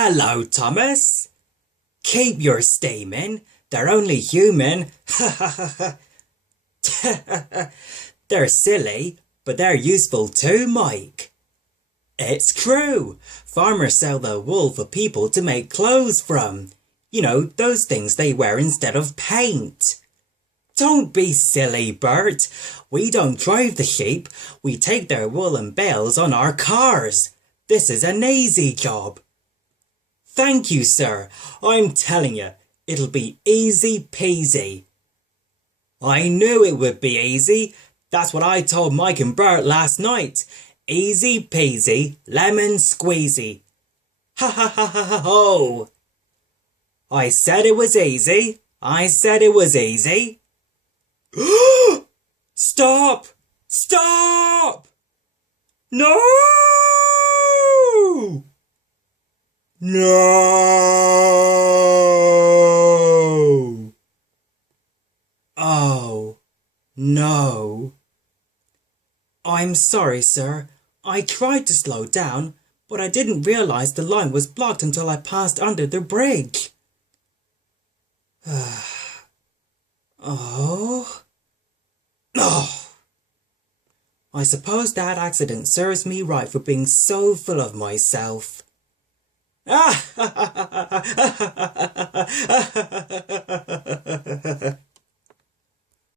Hello, Thomas. Keep your steaming. They're only human. They're silly, but they're useful too, Mike. It's true. Farmers sell their wool for people to make clothes from. You know, those things they wear instead of paint. Don't be silly, Bert. We don't drive the sheep. We take their wool and bales on our cars. This is an easy job. Thank you, sir. I'm telling you, it'll be easy peasy. I knew it would be easy. That's what I told Mike and Bert last night. Easy peasy, lemon squeezy. Ha ha ha ha ha ho. I said it was easy. I said it was easy. Stop! Stop! No! No! Oh, no. I'm sorry, sir. I tried to slow down, but I didn't realize the line was blocked until I passed under the bridge. Oh. I suppose that accident serves me right for being so full of myself.